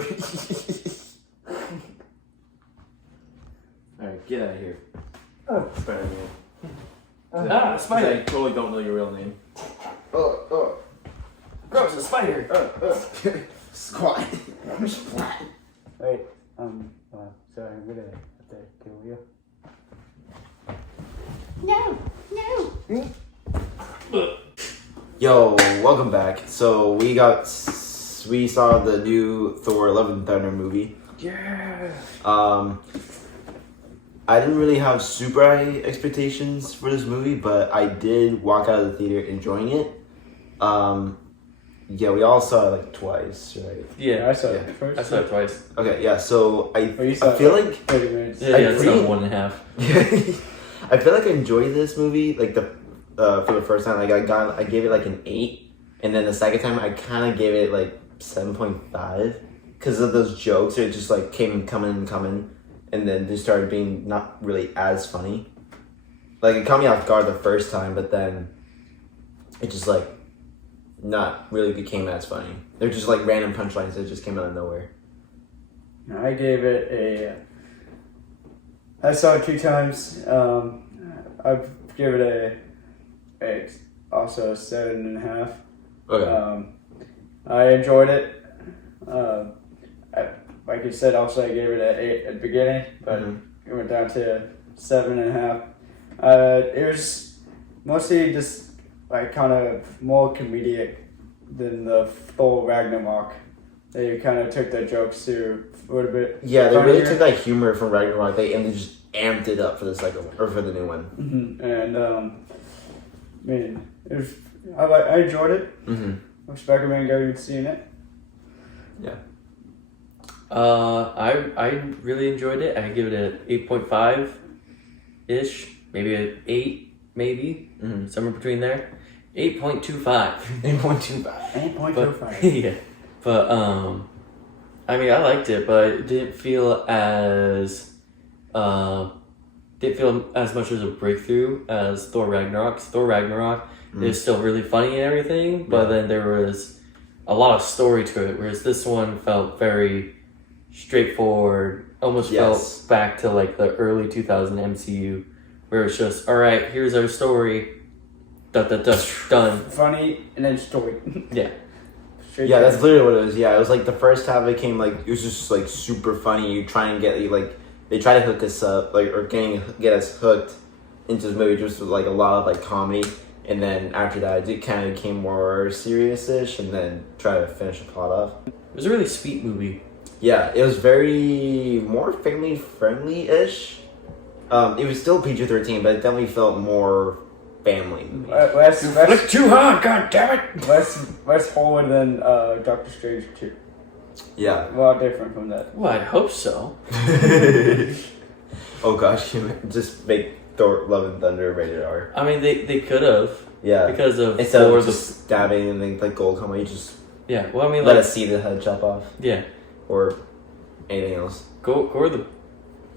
Thor. Alright, get out of here. Spider-Man. Spider. I totally don't know your real name. Gross, a spider. Squat. Wait, sorry, I'm gonna have to kill you. No. Yo, welcome back. So we saw the new Thor: Love and Thunder movie. Yeah. I didn't really have super high expectations for this movie, but I did walk out of the theater enjoying it. Yeah, we all saw it like twice, right? Yeah, I saw Yeah. it first. I saw it twice. Okay, yeah. So Oh, you saw I feel it like 30 minutes. Yeah, it's really- not 1.5. I feel like I enjoyed this movie like for the first time. Like I gave it like an 8, and then the second time I kind of gave it like 7.5 because of those jokes. It just like coming, and then they started being not really as funny. Like it caught me off guard the first time, but then it just like not really became as funny. They're just like random punchlines that just came out of nowhere. I gave it I saw it 2 times. I've given it also a 7.5. Okay. I enjoyed it. Like you said, also I gave it an 8 at the beginning, but it went down to 7.5. It was mostly just like kind of more comedic than the Thor Ragnarok. They kind of took their jokes to a little bit. Yeah, they really funnier. took that humor from Ragnarok and they just amped it up for the second one, or for the new one. Mm-hmm. And I mean, I enjoyed it. Mm-hmm. I would recommend going and seeing it. Yeah. I really enjoyed it. I give it an 8.5 ish, maybe an 8, maybe somewhere between there. 8.25. 8.25. 8.25. Yeah, but I mean, I liked it, but it didn't feel as much as a breakthrough as Thor Ragnarok. Thor Ragnarok is still really funny and everything, but then there was a lot of story to it, whereas this one felt very straightforward, almost felt back to like the early 2000 MCU, where it's just, all right, here's our story, done. Funny and then story. Yeah. Straight Yeah, to- that's literally what it was. Yeah, it was like the first half became like, it was just like super funny. You try and get, like, they try to hook us up, like, or get us hooked into this movie just with like a lot of like comedy. And then after that, it kind of became more serious-ish, and then try to finish the plot off. It was a really sweet movie. Yeah, it was very more family-friendly-ish. It was still PG-13, but it definitely felt more family. Less too hard, god damn it! less horror than Doctor Strange 2. Yeah. A lot different from that. Well, I hope so. Oh gosh, just make Thor: Love and Thunder rated R. I mean, they could have. Yeah. Because of Instead Thor of just stabbing and then like gold coming, you just yeah. Well, I mean, let like us see the head chop off yeah. or anything else. Gore the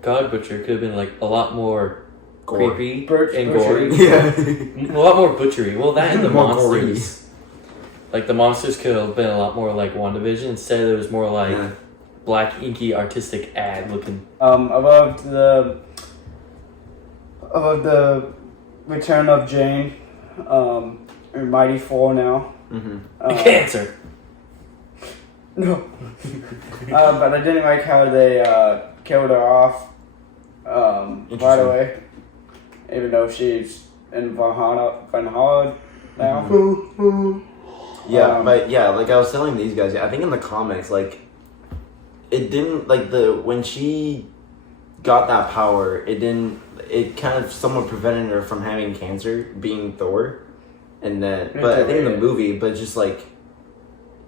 God Butcher could have been like a lot more Gore. creepy Butchery. and gory. Yeah. A lot more butchery. Well, that and the More monsters. Like the monsters could have been a lot more like WandaVision. Instead, it was more like black inky artistic ad looking. I loved the return of Jane. And Mighty Thor now. Cancer. No. But I didn't like how they killed her off right away. Even though she's in Valhalla now. Yeah, but yeah, like I was telling these guys, I think in the comics, like it didn't when she got that power, it kind of somewhat prevented her from having cancer, being Thor, and then but I think in the movie, but just like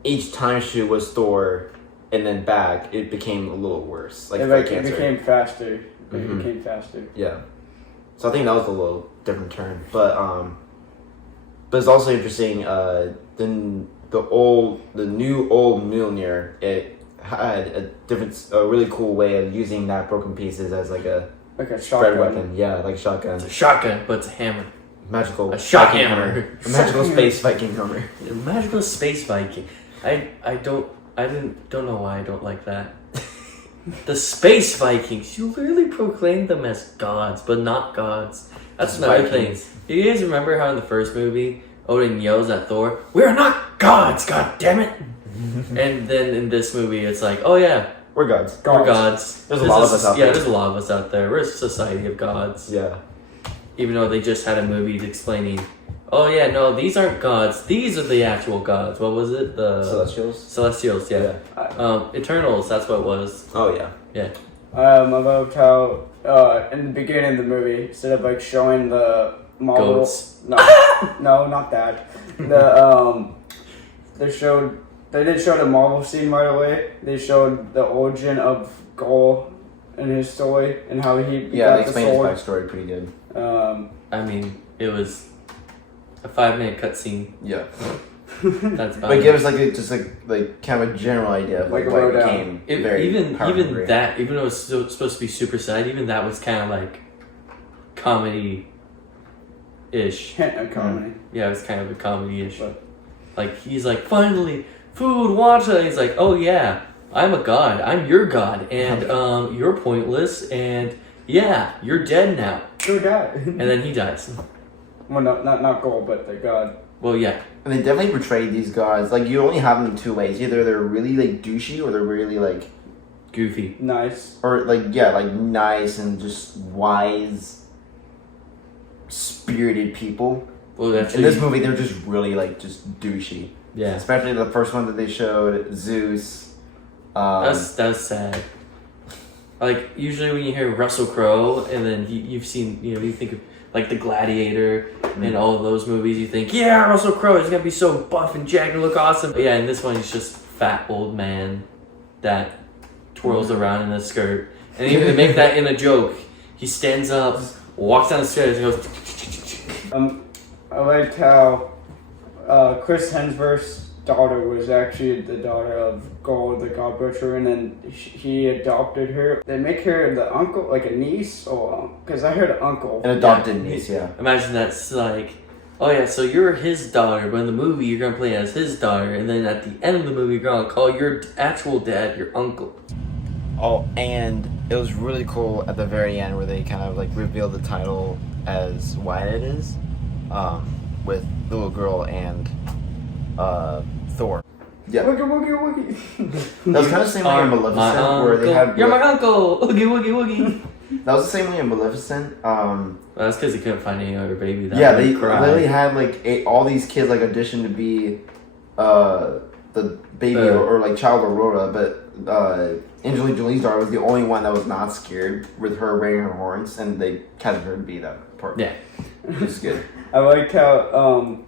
each time she was Thor and then back, it became a little worse. Like It became faster. It became faster. Yeah. So I think that was a little different turn, but it's also interesting. The new old Mjolnir, it had a really cool way of using that broken pieces as like a Like a spread shotgun. weapon. Yeah, like a shotgun. It's a shotgun, but it's a hammer. Magical. A shot Viking hammer. A magical space Viking hammer. A magical space Viking. I don't don't know why I don't like that. The space Vikings, you literally proclaimed them as gods, but not gods. That's another thing. Do you guys remember how in the first movie, Odin yells at Thor, "We are not gods, god damn it!" And then in this movie, it's like, oh yeah, We're gods. we're gods. There's a lot of us out there. Yeah, there's a lot of us out there. We're a society of gods. Yeah. Even though they just had a movie explaining, oh yeah, no, these aren't gods. These are the actual gods. What was it? The Celestials? Celestials, yeah. Eternals, that's what it was. Oh, yeah. Yeah. I loved how in the beginning of the movie, instead of like showing the model, Goats. no, not that. They didn't show the Marvel scene right away. They showed the origin of Gore and his story and how he Yeah, got they the explained his sword. backstory pretty good. I mean, it was a 5-minute cutscene. Yeah. That's about But it. give us like kind of a general idea of Like like a what lowdown. became very Even power-hungry. that, even though it was still supposed to be super sad, even that was kind of like comedy-ish. Hint of comedy. Yeah, it was kind of a comedy-ish. But- Like, he's like, finally, food, water. And he's like, oh yeah, I'm a god. I'm your god. And you're pointless. And yeah, you're dead now. Good guy. And then he dies. Well, no, not Gore, but the god. Well, yeah. And they definitely portrayed these gods like you only have them in two ways. Either they're really like douchey or they're really like Goofy. Nice. or like like nice and just wise spirited people. Well, that's In this movie they're just really like just douchey. yeah. Especially the first one that they showed, Zeus. That's sad. Like, usually when you hear Russell Crowe, and then you've seen, you think of, like, The Gladiator, and all of those movies, you think, yeah, Russell Crowe is gonna be so buff and jacked and look awesome. But yeah, in this one, he's just fat old man that twirls around in a skirt. And even to make that in a joke, he stands up, walks down the stairs, and goes... I liked how Chris Hemsworth's daughter was actually the daughter of Gore, the God Butcher, and then he adopted her. They make her the uncle, like a niece, or because I heard uncle. An adopted niece, yeah. Imagine that's like, oh yeah, so you're his daughter, but in the movie you're gonna play as his daughter, and then at the end of the movie you're gonna call your actual dad your uncle. Oh, and it was really cool at the very end where they kind of like revealed the title as why it is, with the little girl and Thor. Yeah. Woogie woogie woogie. That was kind of the same way in Maleficent where they had. You're my uncle! Oogie woogie woogie! That was the same way in Maleficent. Well, that's because he couldn't find any other baby that Yeah, would they cry. literally had like all these kids like audition to be the baby or like child Aurora, but Angelina Jolie's daughter was the only one that was not scared with her ringing her horns, and they cast her to be that part. Yeah. Which is good. I like how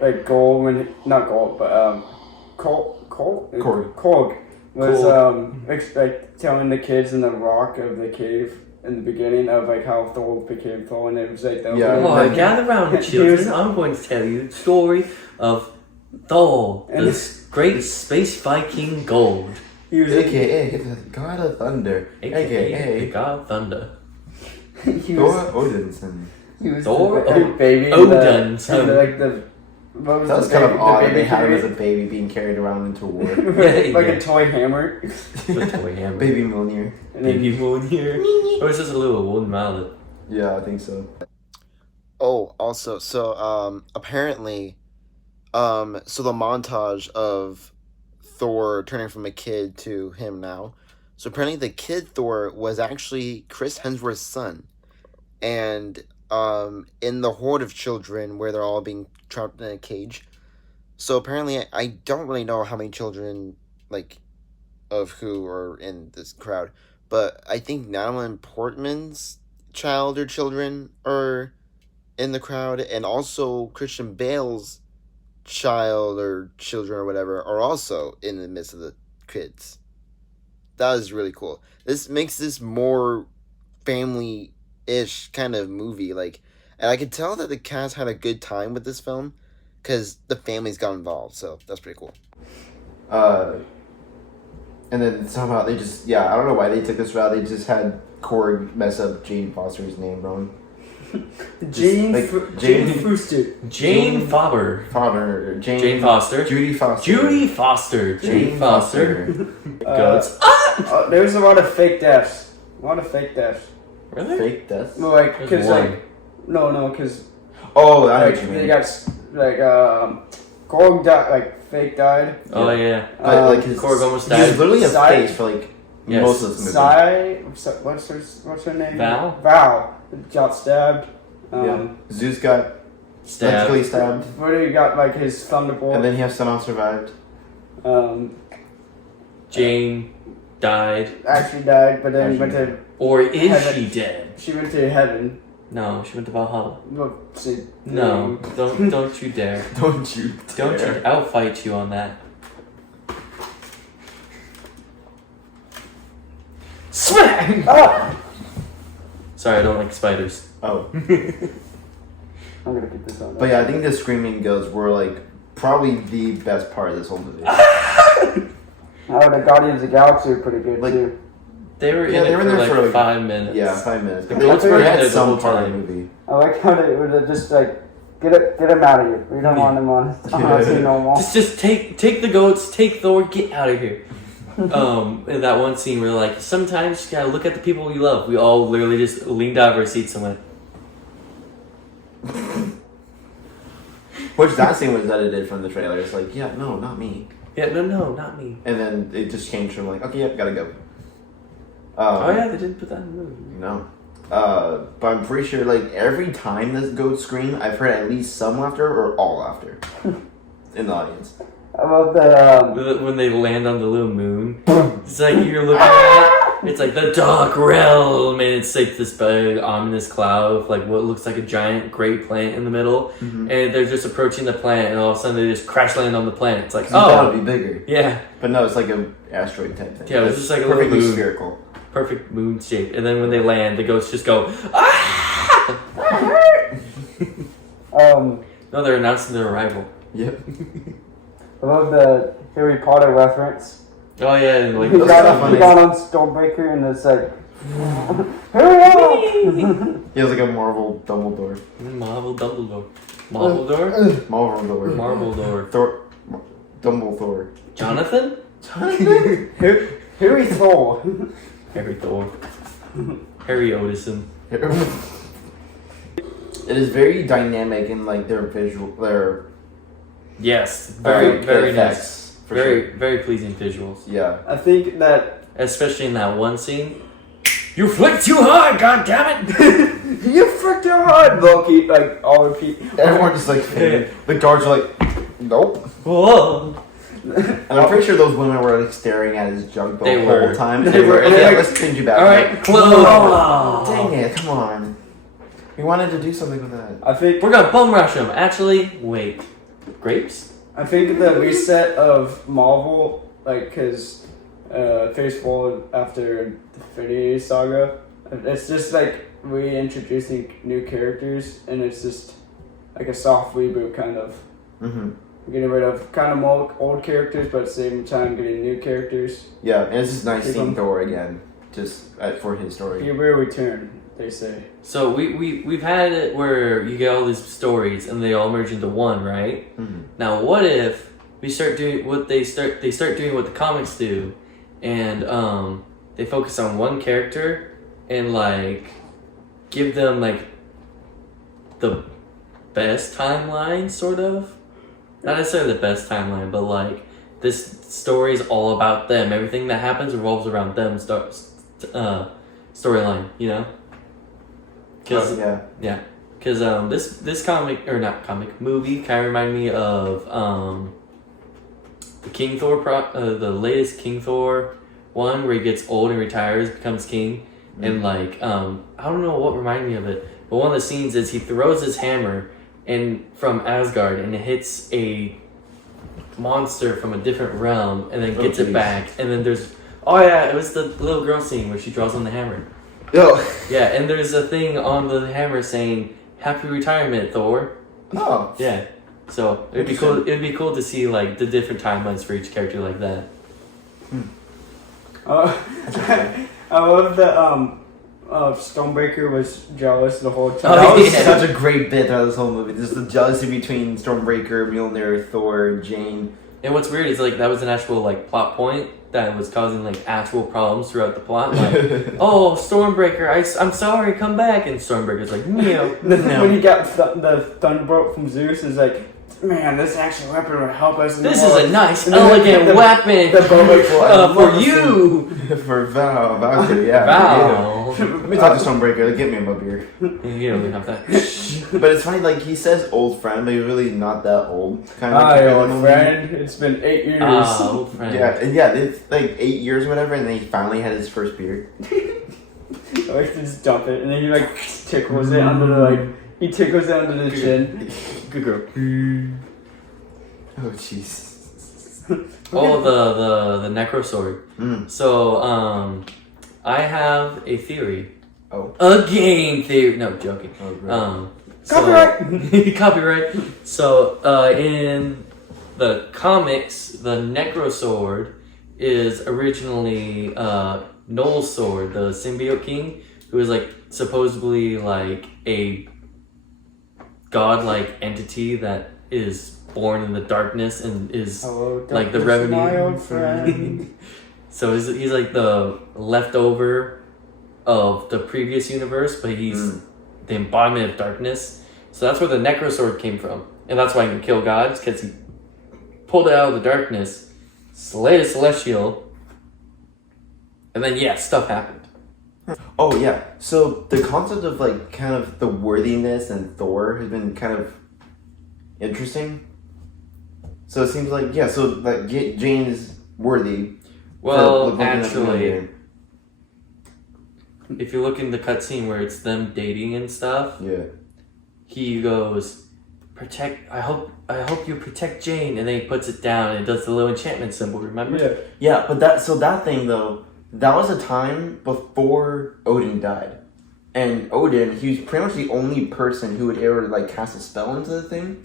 like Gold not Gold, but Korg was like telling the kids in the rock of the cave in the beginning of like how Thor became Thor, and it was like the Yeah. Oh, gather round, children. I'm going to tell you the story of Thor, And the great space Viking gold, he was AKA the God of Thunder. aka the God of Thunder. he Thor was Odinson. he was Thor the baby in Odin. like the what was That was the kind baby, of odd. the They baby had him carried? as a baby being carried around into war. like Yeah. a toy hammer. The toy hammer. Baby Mjolnir. And then, Baby moon here. Or it's just a little wooden mallet. Yeah, I think so. Oh, also, so apparently, so the montage of Thor turning from a kid to him now. So apparently, the kid Thor was actually Chris Hemsworth's son, and in the horde of children where they're all being trapped in a cage. So apparently, I don't really know how many children like of who are in this crowd. But I think Natalie Portman's child or children are in the crowd, and also Christian Bale's child or children or whatever are also in the midst of the kids. That is really cool. This makes this more family-ish kind of movie. Like, and I could tell that the cast had a good time with this film because the families got involved. So that's pretty cool. And then somehow they just, I don't know why they took this route. They just had Korg mess up Jane Foster's name wrong. Jane Jane Foster. Jane Foster. Jane Foster. Judy Foster. Judy Foster. Jane Foster. Goats. There's a lot of fake deaths. Really? Fake death. Well, like, There's cause one. like, no, cause Oh, I know like what you they mean. got like Korg died, like fake died. Oh yeah. But like his Korg almost he was died. literally a Side- face for like Yes. most of this movie. What's her name? Val? Val got stabbed. Yeah. Zeus got Stab. electrically stabbed, What do you got? Like his thunderbolt. and then he has somehow survived. Jane died. Actually died, but then went to Or is Heaven. she dead? she went to heaven. No, she went to Valhalla. Well, No, don't you dare. Don't you? Don't you? I'll fight you on that. Smack! Ah! Sorry, I don't like spiders. Oh, I'm gonna keep this on. but yeah, I think the screaming goats were like probably the best part of this whole movie. Oh, the Guardians of the Galaxy are pretty good Like- too. They were Yeah, in they it were in for there like, for, like, 5 minutes. Yeah, 5 minutes. The But goats they were were in had there the some whole part of the time. movie. I like how they would just like get him out of here. We don't want him on scene no more. Just take the goats, take Thor, get out of here. In that one scene where like sometimes you gotta look at the people you love. We all literally just leaned out of our seats and went, Which that scene was edited from the trailer. It's like, yeah, no, not me. yeah, no, not me. And then it just changed from like, okay, yep, gotta go. Oh yeah, they didn't put that in the movie. No. But I'm pretty sure like every time this goat scream, I've heard at least some laughter or all laughter in the audience. I love the When they land on the little moon, it's like you're looking at it. It's like the dark realm, and it's like this big ominous cloud with like what looks like a giant great planet in the middle, and they're just approaching the planet, and all of a sudden they just crash land on the planet. It's like, That oh, would be bigger. yeah, But no, it's like an asteroid type thing. Yeah, it was just like a little perfectly moon. spherical. perfect moon shape. And then when they land, the ghosts just go, ah! No, they're announcing their arrival. Yep. I love the Harry Potter reference. Oh yeah, and like He Those got, are on, funny. he got on Stormbreaker and it's like, hurry up! He has like a Marvel Dumbledore. Marvel Dumbledore, Marveldore, Marvel door. Marbledore, Thor. Dumbledore. Jonathan, Harry Thor. Harry Thor, Harry Odison. It is very dynamic in like their visual, Yes, very nice, effects, for sure. very pleasing visuals. Yeah. I think that Especially in that one scene. You flicked too hard, god damn it! you fricked too hard, Loki. Like all the people. Everyone just like the guards are like, nope. Whoa! And I'm pretty sure those women were like staring at his junk the They whole were. time. They were. Okay, let's change you back. Alright, close. Oh, dang it! Come on. We wanted to do something with that. I think We're gonna bum rush them. Actually, wait. Grapes? the reset of Marvel, like, because Phase 4 after the Infinity Saga, it's just like reintroducing new characters, and it's just like a soft reboot kind of. Mm-hmm. Getting rid of kind of more old characters, but at the same time getting new characters. Yeah, and it's just nice Keep seeing 'em. Thor again, just for his story. He will return, they say. So we've had it where you get all these stories and they all merge into one, right? Mm-hmm. Now what if we start doing what they start doing what the comics do, and they focus on one character and like give them like the best timeline, sort of. Not necessarily the best timeline, but like this story is all about them. Everything that happens revolves around them. Storyline, you know. Because yeah. Because this comic or not comic movie kind of remind me of the King Thor the latest King Thor one where he gets old and retires, becomes king, and like I don't know what reminded me of it, but one of the scenes is he throws his hammer and from Asgard and it hits a monster from a different realm and then gets it back, and then there's it was the little girl scene where she draws on the hammer. Oh. Yeah, and there's a thing on the hammer saying "Happy Retirement, Thor." Oh. Yeah, so it'd be cool. It'd be cool to see like the different timelines for each character like that. I love the Stonebreaker was jealous the whole time. Oh, That was yeah. such a great bit throughout this whole movie. Just the jealousy between Stormbreaker, Mjolnir, Thor, Jane. And what's weird is like that was an actual like plot point that was causing like actual problems throughout the plot. Like, oh, Stormbreaker, I'm sorry, come back, and Stormbreaker's like, no. When he got the thunderbolt from Zeus, is like, man, this actual weapon would help us. In This the is war." a nice, And then elegant the- weapon the bow like, well, for you. For Val. Val could, yeah. Val. Let me talk to Stormbreaker. Get me a beer. You don't even have that. But it's funny, like, he says old friend, but he's really not that old. Kind of Hi, like old friend. It's been 8 years. Ah, old friend. Yeah, and yeah, it's like 8 years or whatever, and then he finally had his first beer. I like to just dump it, and then he like tickles it under the he tickles it under the chin. Good girl. Oh, jeez. Oh, the necro sword. Mm. So, I have a theory. Oh. A game theory. No, joking. Oh, right. Copyright! Copyright. So, in the comics, the necro sword is originally Null's sword, the symbiote king, who is like supposedly like a godlike entity that is born in the darkness and is Hello, like the darkness, remedy. my old friend. So he's like the leftover of the previous universe, but he's the embodiment of darkness. So that's where the necro sword came from, and that's why he can kill gods, because he pulled it out of the darkness, slayed a celestial, and then yeah, stuff happened. Oh, yeah. So the concept of, like, kind of the worthiness and Thor has been kind of interesting. So it seems like, yeah, so like Jane is worthy. Well, looking at the actually, Mjolnir. if you look in the cutscene where it's them dating and stuff, Yeah. he goes, "Protect. I hope you protect Jane," and then he puts it down and it does the little enchantment symbol. Remember? Yeah. Yeah, but that thing though, that was a time before Odin died. And Odin, he was pretty much the only person who would ever like cast a spell into the thing.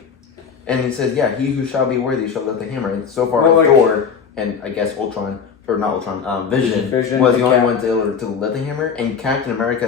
And he said, yeah, he who shall be worthy shall lift the hammer. And so far, Well, like- Thor and I guess Ultron, or not Ultron, Vision, Vision was the and only Cap- one to lift the hammer. And Captain America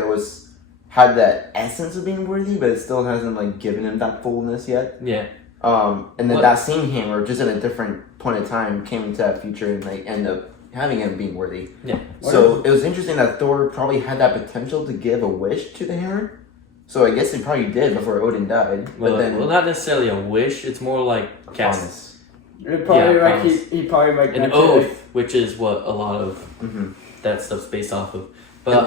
had that essence of being worthy, but it still hasn't like given him that fullness yet. Yeah. And then What- that same hammer, just at a different point in time, came into that future and like ended up having him being worthy. Yeah. So it was interesting that Thor probably had that potential to give a wish to the hammer. So I guess he probably did before Odin died. Well, But then well, not necessarily a wish. It's more like cast promise. It probably Yeah, like promise. he probably like an mentioned, oath, like, which is what a lot of Mm-hmm. that stuff's based off of. But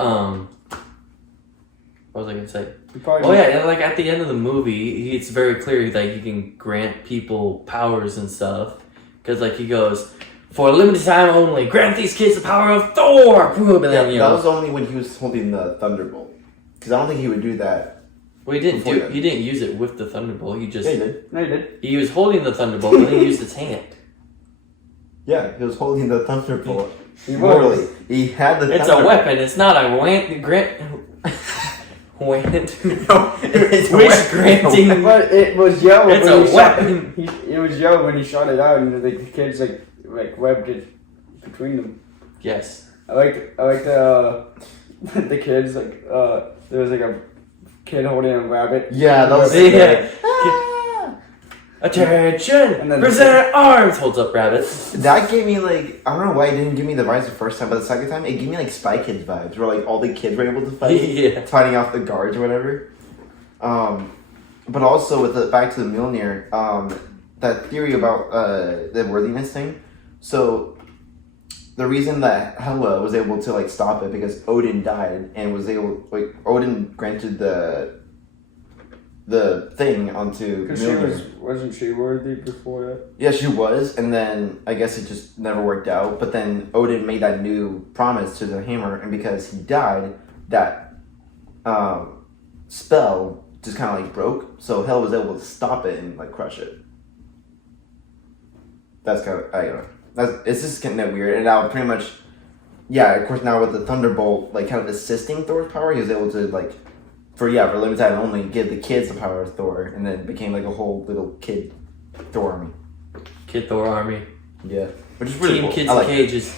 what was I gonna say? he probably Oh yeah, and like at the end of the movie, it's very clear that he can grant people powers and stuff. Because like he goes, for a limited time only, grant these kids the power of Thor. Boom, and Yeah, then you that know. was only when he was holding the thunderbolt. Because I don't think he would do that. Well, he didn't before that. He didn't use it with the thunderbolt. He just Yeah, he did. No, he did. he was holding the thunderbolt, and then he used his hand. Yeah, he was holding the thunderbolt. He Morally, was. he had the. It's a thunderbolt. weapon. It's not a grant. No, it's a Wish weapon. granting. But it was Yo It's when a he weapon. shot. It was Yo when he shot it out, and the kids like webbed it between them. Yes. I like the the kids there was like a kid holding a rabbit. Yeah, that was. Yeah. Ah! Attention! And then- Present arms! Holds up rabbits. That gave me like, I don't know why it didn't give me the vibes the first time, but the second time it gave me like Spy Kids vibes, where like all the kids were able to fight, Yeah. fighting off the guards or whatever. But also with the back to the Mjolnir, that theory about the worthiness thing. So the reason that Hela was able to like stop it because Odin died and was able Odin granted the thing onto Because she Mjolnir. wasn't she worthy before that? Yeah, she was, and then I guess it just never worked out. But then Odin made that new promise to the hammer, and because he died, that spell just kind of like broke. So Hel was able to stop it and like crush it. That's kind of, I don't know. It's just kind of weird, and now pretty much, yeah. Of course, now with the Thunderbolt, like kind of assisting Thor's power, he was able to like, for limited time only, give the kids the power of Thor, and then it became like a whole little kid Thor army. Kid Thor Army. Yeah, which is really Team cool. Kids I in like Cages.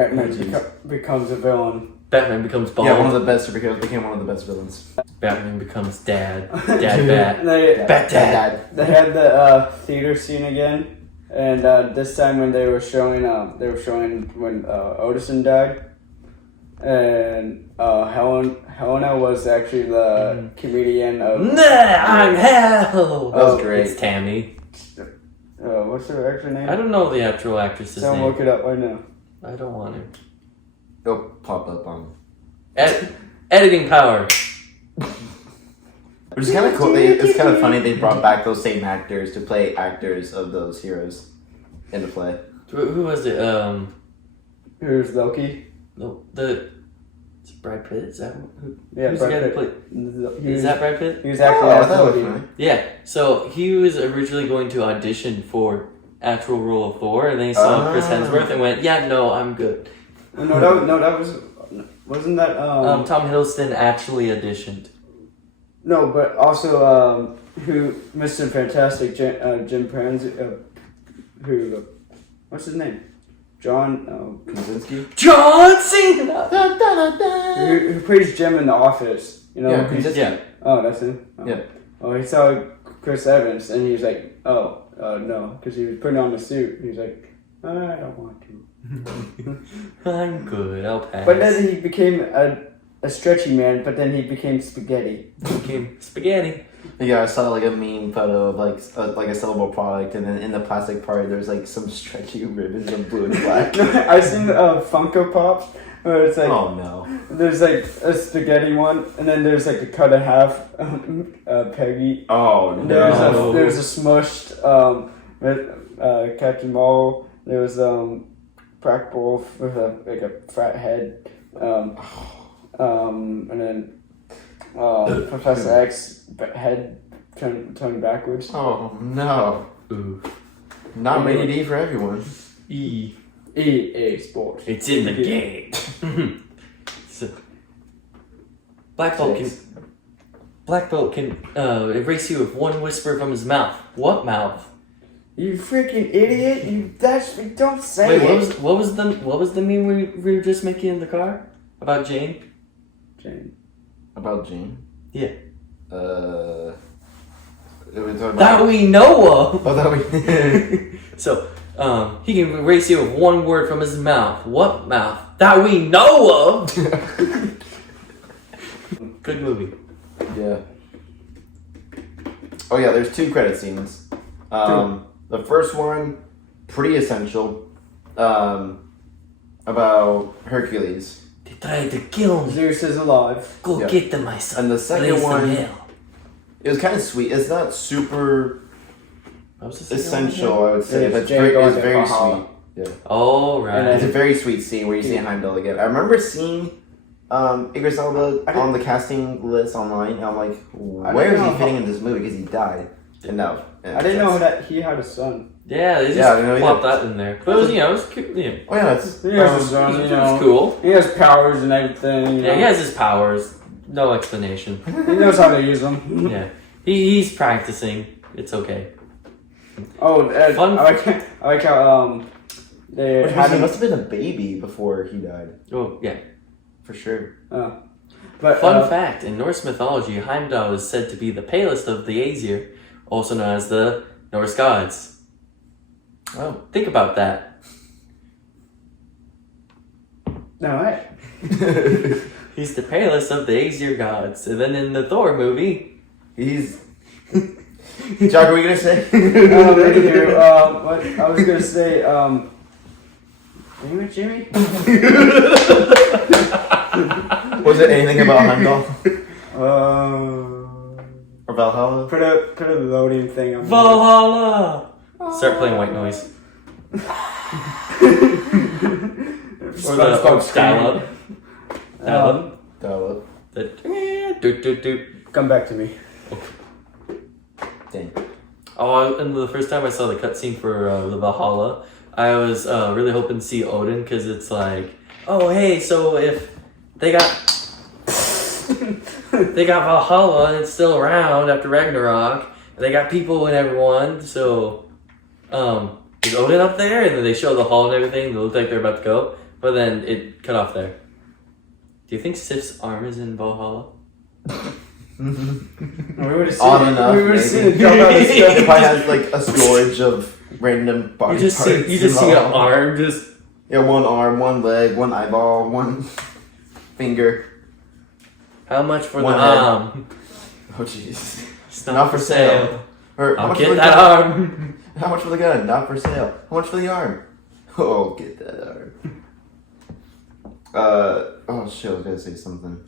Batman becomes a villain. Batman becomes bald. Yeah, one of the best superheroes became one of the best villains. Batman becomes dad. Dad bat. Bat dad. They had the theater scene again, and this time when they were showing when Odison died, and Helena was actually the comedian of. Nah, I'm hell. That was great. It's Tammy. What's her actual name? I don't know the actual actress's Someone name. look it up right now. I don't want to. It'll pop up on. Editing power. Which is kind of cool. It's kind of funny they brought back those same actors to play actors of those heroes in the play. Who was it? Who's Loki? It's Brad Pitt. Is that who? Yeah, who's the guy Brad that Pitt. played? Is that Brad Pitt? He was actually I thought it was Loki. funny. Yeah. So he was originally going to audition for actual role of Thor, and then he saw Chris Hemsworth and went, "Yeah, no, I'm good." Wasn't that Tom Hiddleston actually auditioned. No, but also who Mr. Fantastic Jim Paranzi, who what's his name? John Krasinski? John Cena. who plays Jim in The Office. You know? Yeah, Krasinski. Yeah. Oh, that's him. Oh. Yeah. Oh, he saw Chris Evans and he was like, no, because he was putting on the suit. He was like, I don't want to. I'm good. I'll pass. But then he became a stretchy man. But then he became spaghetti. Became spaghetti. Yeah, I saw like a meme photo of like a sellable product, and then in the plastic part there's like some stretchy ribbons of blue and black. I seen Funko Pops where it's like Oh no. there's like a spaghetti one, and then there's like a cut in half Peggy. Oh And no. there's a smushed with Captain Marvel. There was Black Wolf with a fat head. And then Professor X head turned backwards. Oh no. Ooh. Not rated E for everyone. EA Sports. It's in the game. So, Black Bolt can erase you with one whisper from his mouth. What mouth? You freaking idiot! Don't say Wait, it. what was the meme we were just making in the car about Jane? Jane. About Jane? Yeah. We're talking about That we know of. Oh, that we. So, he can erase you with one word from his mouth. What mouth? That we know of. Good movie. Yeah. Oh yeah, there's two credit scenes. The first one, pretty essential. About Hercules. They tried to kill me. Zeus is alive. Go Yeah. get them, my son. And the second Raise them one- hell. It was kind of sweet. It's not super What was the second one essential, I would say, It's but it's Jane very, going it's to very Valhalla. sweet. Yeah. Oh, right. It's a very sweet scene where you see Heimdall again. I remember seeing Idris Elba on the casting list online, and I'm like, where is he fitting in this movie? Because he died. And no. I didn't know that he had a son. Yeah, they just Yeah, I didn't know plopped either. that in there. But it was, it was cute. Yeah. Oh yeah, that's He has a son, It you was know. cool. He has powers and everything. You Yeah, know. he has his powers. No explanation. He knows how to use them. Yeah. He's practicing. It's okay. Oh, Fun- I like how they Which had means he him. must have been a baby before he died. Oh, yeah. For sure. But Fun fact, in Norse mythology, Heimdall is said to be the palest of the Aesir, also known as the Norse gods. Oh. Think about that. no, right. He's the palest of the Aesir gods. And then in the Thor movie, He's. Jack, what were you gonna say? What I was gonna say, damn it, Jimmy. Was it anything about Heimdall Uh, or Valhalla? put a loading thing on. Valhalla! Start playing white noise. Or the dial-up. Dial-up. Valhalla. Come back to me. Dang. Oh, and the first time I saw the cutscene for the Valhalla, I was really hoping to see Odin, because it's like, oh hey, so if they got Valhalla and it's still around after Ragnarok, and they got people and everyone, so is Odin up there? And then they show the hall and everything, they look like they're about to go. But then it cut off there. Do you think Sif's arm is in Valhalla? We would have seen On it. enough, We would have seen maybe. it jump out of stuff. It probably has like a storage of random body You just parts. see an arm just. Yeah, one arm, one leg, one eyeball, one finger. How much for One the head. arm? Oh jeez. It's Not for sale. Or how I'll much get for the that gun? arm. How much for the gun? Not for sale. How much for the arm? Oh, get that arm. Oh shit, I was gonna say something.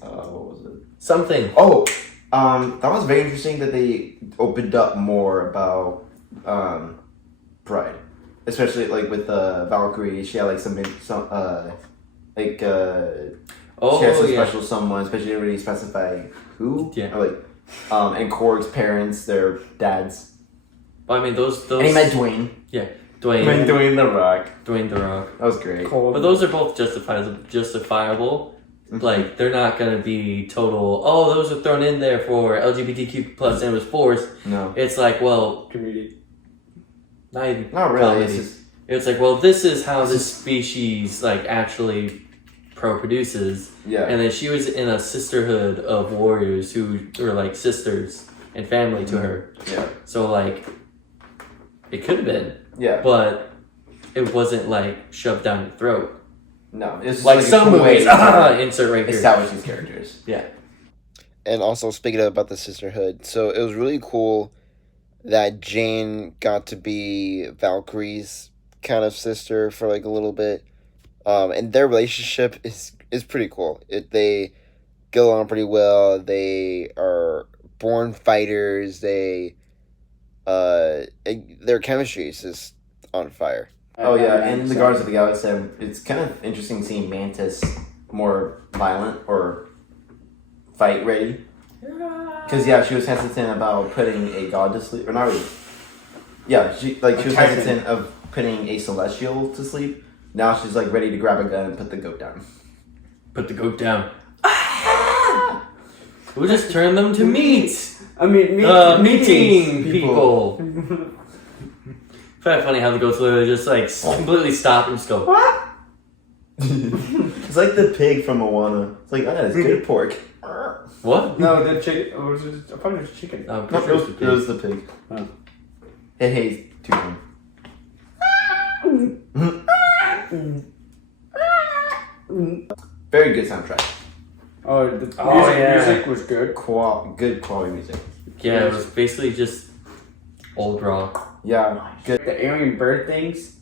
What was it? Something. Oh, that was very interesting that they opened up more about Pride, especially like with Valkyrie. She had like some like Oh she had some yeah. special someone, especially didn't really specify who. Yeah. Or, like, and Korg's parents, their dads. Well, I mean those. And he met Dwayne. Dwayne. Dwayne the Rock. Dwayne the Rock. That was great. Cold. But those are both justifiable. Mhm. Like they're not gonna be total. Oh, those are thrown in there for LGBTQ plus and it was forced. No, It's like, well, Community. not even. not really. comedy. It's just It's like, well, this is how this species like actually produces. yeah. And then she was in a sisterhood of warriors who were like sisters and family to her. Yeah. So like, it could have been, Yeah. but it wasn't like shoved down your throat. No, it's Like a some cool way movies. to Insert right here. establish these characters. Yeah. And also speaking about the sisterhood, so it was really cool that Jane got to be Valkyrie's kind of sister for like a little bit, and their relationship is pretty cool. They get along pretty well. They are born fighters. Their chemistry is just on fire. Oh yeah, and the Guardians of the Galaxy, it's kind of interesting seeing Mantis more violent or fight ready. Because yeah, she was hesitant about putting a god to sleep, or not really. Yeah, she was hesitant of putting a celestial to sleep. Now she's like ready to grab a gun and put the goat down. Put the goat down. We'll just turn them to meat. I mean, Meeting people. people. Kind of funny how the goats literally just like completely stop and just go. What? It's like the pig from Moana. It's like, it's good pork. What? No, the chicken. I thought it was chicken. I'm No, pretty sure it's the it pig. was the pig. Oh. Hey, too long. Very good soundtrack. Oh, the Oh, yeah. music was good. Good quality music. Yeah, it was basically just old rock. Yeah, good. The alien bird things.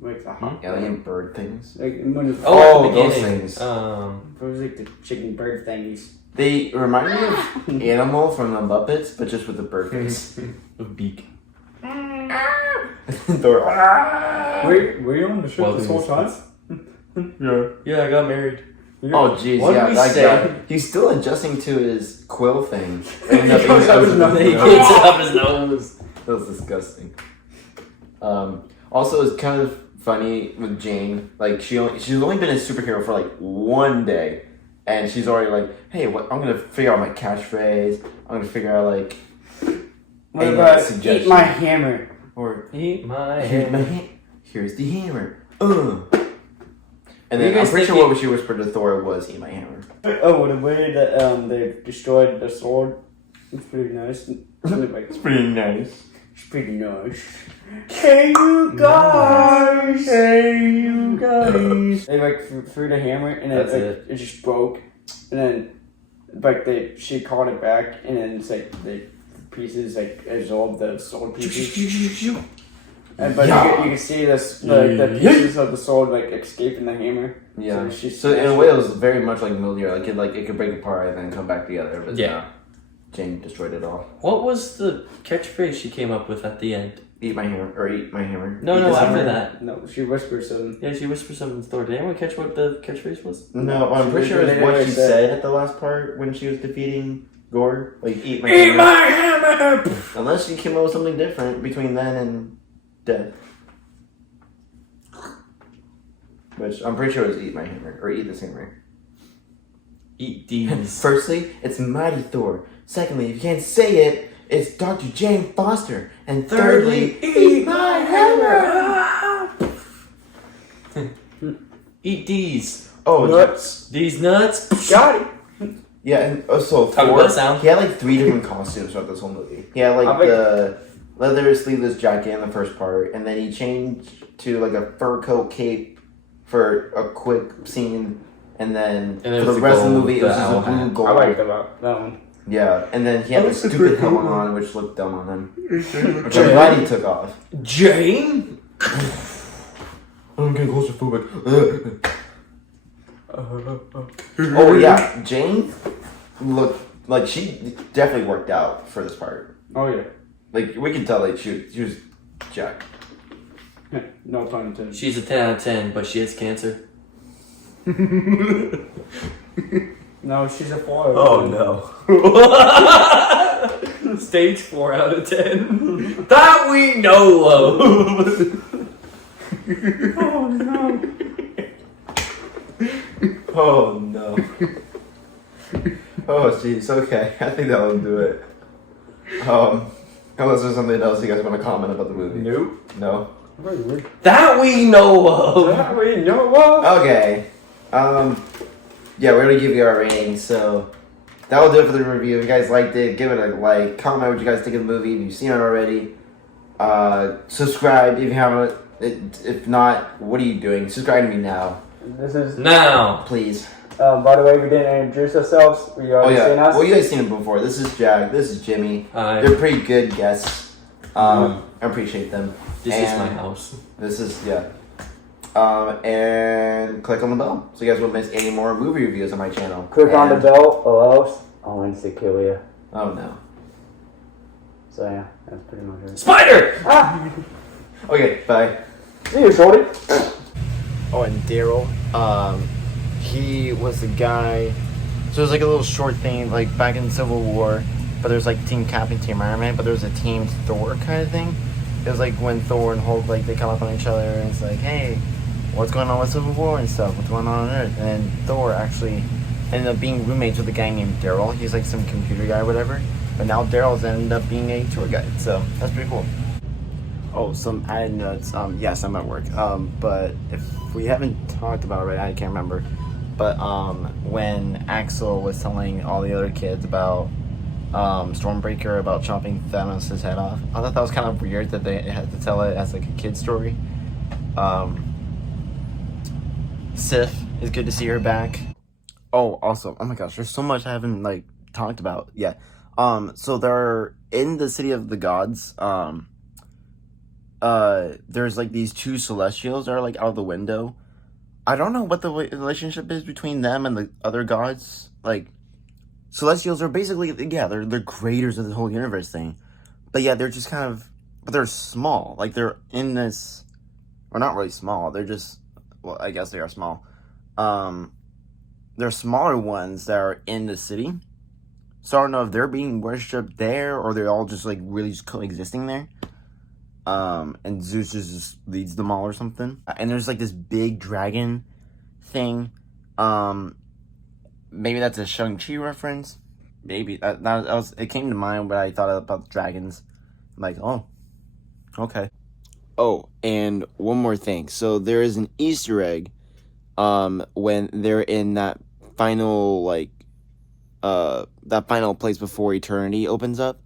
Like the Alien bird things. Like when it Oh, at the those beginning. things. was like the chicken bird things. They remind me of Animal from the Muppets, but just with the bird face. A beak. Thor. Wait, were you on the show Well, this whole time? Yeah. Yeah, I got married. Oh jeez, What did yeah, we that say? guy. He's still adjusting to his quill thing. And nothing goes up his nose. He gets it up his nose. That was disgusting. Also, it's kind of funny with Jane. Like she's only been a superhero for like one day, and she's already like, "Hey, what? I'm gonna figure out my catchphrase. I'm gonna figure out like What any about suggestion. eat my hammer? or Eat my here's, head. here's the hammer. And Are you then I'm guys pretty sure thinking- what she whispered to Thor was, "Eat my hammer." Oh, the way that they destroyed the sword. It's pretty nice. It's pretty nice. It's pretty nice. Hey you guys! Hey you guys! They like threw the hammer and then That's like, it. it just broke, and then like she called it back, and then it's like the pieces like absorbed the sword pieces. And, but Yeah. you can see this the pieces of the sword like escaping the hammer. Yeah. she So in a way, it was very much like Mjolnir. Like it could break apart and then come back together. But Yeah. Jane destroyed it all. What was the catchphrase she came up with at the end? Eat my hammer, or eat my hammer. No, Eat no, this after hammer. that. No, she whispered something. Yeah, she whispered something to Thor. Did anyone catch what the catchphrase was? No, I'm pretty sure it's They what already she said- said at the last part when she was defeating Gore. Like, eat my Eat hammer. my hammer! Unless she came up with something different between then and death. Which I'm pretty sure it was eat my hammer, or eat this hammer. Eat these. Firstly, it's Mighty Thor. Secondly, if you can't say it, it's Dr. Jane Foster. And thirdly, eat my hammer! Eat these. Oh, Nuts. These nuts. Got it. yeah, and also Talk Thor, about sound. he had like 3 different costumes throughout this whole movie. He had like I think- the leather sleeveless jacket in the first part, and then he changed to like a fur coat cape for a quick scene, and then And it for was the the rest of the gold, movie it the was just a owl blue hat. gold. I liked that one. Yeah, and then he had That like was a stupid pretty cool helmet one. on, which looked dumb on him. Which I'm glad he took off. Jane. I'm getting claustrophobic. Oh yeah, Jane looked like she definitely worked out for this part. Oh yeah. Like we can tell, like she was jacked. No pun intended. She's a 10 out of 10, but she has cancer. No, she's a 4. no! Stage 4 out of 10. That we know of. Oh no. Oh no! Oh jeez. Okay, I think that'll do it. Unless there's something else you guys want to comment about the movie. Nope. No. That we know of. We know what? Okay. Yeah, we're gonna give you our rating, so that'll do it for the review. If you guys liked it, give it a like, comment what you guys think of the movie if you've seen it already. Subscribe if you haven't. If not, what are you doing? Subscribe to me now, This is. Now. please. By the way, we didn't introduce ourselves. We Oh already yeah, seen us. well you guys seen it before. This is Jack. This is Jimmy. Hi. They're pretty good guests. I appreciate them. This is And my house. This is and click on the bell so you guys won't miss any more movie reviews on my channel. Click on the And- bell or else I'll instantly kill you. Oh no. So yeah, that's pretty much it. Spider! Ah! Okay, bye. See you, shorty. Oh, and Daryl, he was the guy. So it was like a little short thing, like back in Civil War, but there's like Team Captain, Team Iron Man, but there was a Team Thor kind of thing. It was like when Thor and Hulk, like they come up on each other, and it's like, hey, what's going on with Civil War and stuff? What's going on Earth? And then Thor actually ended up being roommates with a guy named Daryl. He's like some computer guy or whatever. But now Daryl's ended up being a tour guide, so that's pretty cool. Oh, some added notes. Yes, I'm at work. But if we haven't talked about it already, I can't remember. But when Axel was telling all the other kids about Stormbreaker about chopping Thanos' head off, I thought that was kind of weird that they had to tell it as like a kid's story. Sif, it's good to see her back. Oh, also, oh my gosh, there's so much I haven't like talked about yet. So they're in the city of the gods. There's like these 2 celestials that are like out of the window. I don't know what the relationship is between them and the other gods. Like, celestials are basically, yeah, they're creators of the whole universe thing. But yeah, they're just kind of, but they're small. Like, they're in this, or not really small. They're just, well, I guess they are small. They're smaller ones that are in the city. So I don't know if they're being worshipped there or they're all just like really just coexisting there. And Zeus just leads them all or something. And there's like this big dragon thing. Maybe that's a Shang-Chi reference. Maybe it came to mind when I thought about dragons. I'm like, oh, okay. Oh, and one more thing. So there is an Easter egg when they're in that final place before eternity opens up.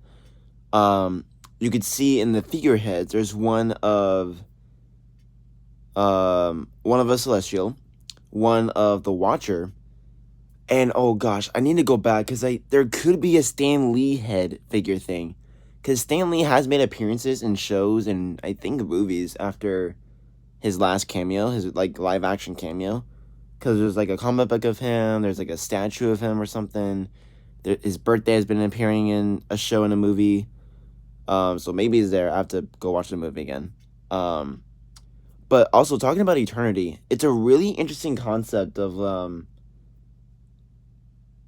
You could see in the figureheads there's one of a celestial, one of the Watcher, and oh gosh, I need to go back because there could be a Stan Lee head figure thing, because Stan Lee has made appearances in shows and I think movies after his last cameo, his like live action cameo, because there's like a comic book of him, there's like a statue of him or something. His birthday has been appearing in a show and a movie. So maybe he's there. I have to go watch the movie again. But also talking about eternity, it's a really interesting concept of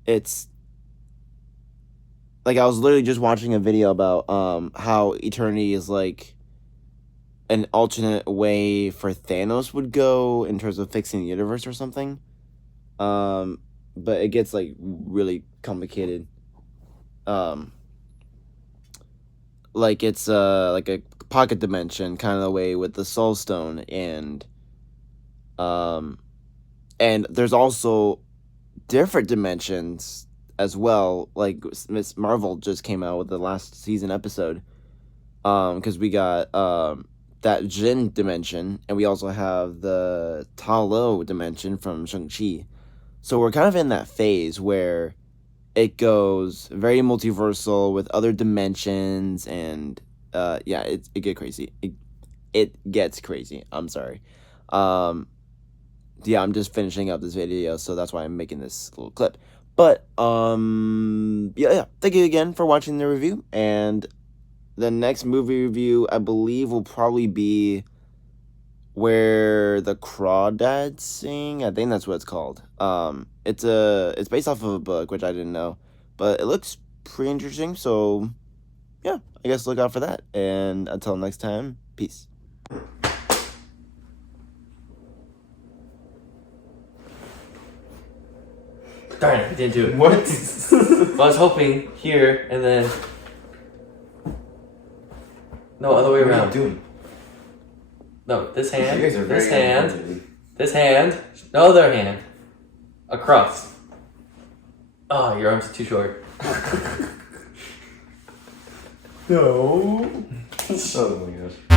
it's like I was literally just watching a video about how eternity is like an alternate way for Thanos would go in terms of fixing the universe or something. But it gets like really complicated. Like it's like a pocket dimension kind of way with the Soul Stone and And there's also different dimensions as well. Like Miss Marvel just came out with the last season episode. Because we got that Jin dimension, and we also have the Ta Lo dimension from Shang-Chi. So we're kind of in that phase where it goes very multiversal with other dimensions, and yeah, it get crazy. It gets crazy. I'm sorry. Yeah, I'm just finishing up this video, so that's why I'm making this little clip. But yeah. Thank you again for watching the review, and the next movie review I believe will probably be Where the Crawdads Sing. I think that's what it's called. It's based off of a book, which I didn't know, but it looks pretty interesting. So yeah, I guess look out for that. And until next time, peace. Darn it, I didn't do it. What? I was hoping here and then. No, other way What are around. you doing? No, this hand. You guys are very This hand. unfortunate. This hand. No other hand. Across. Oh, your arms are too short. No. Oh my gosh.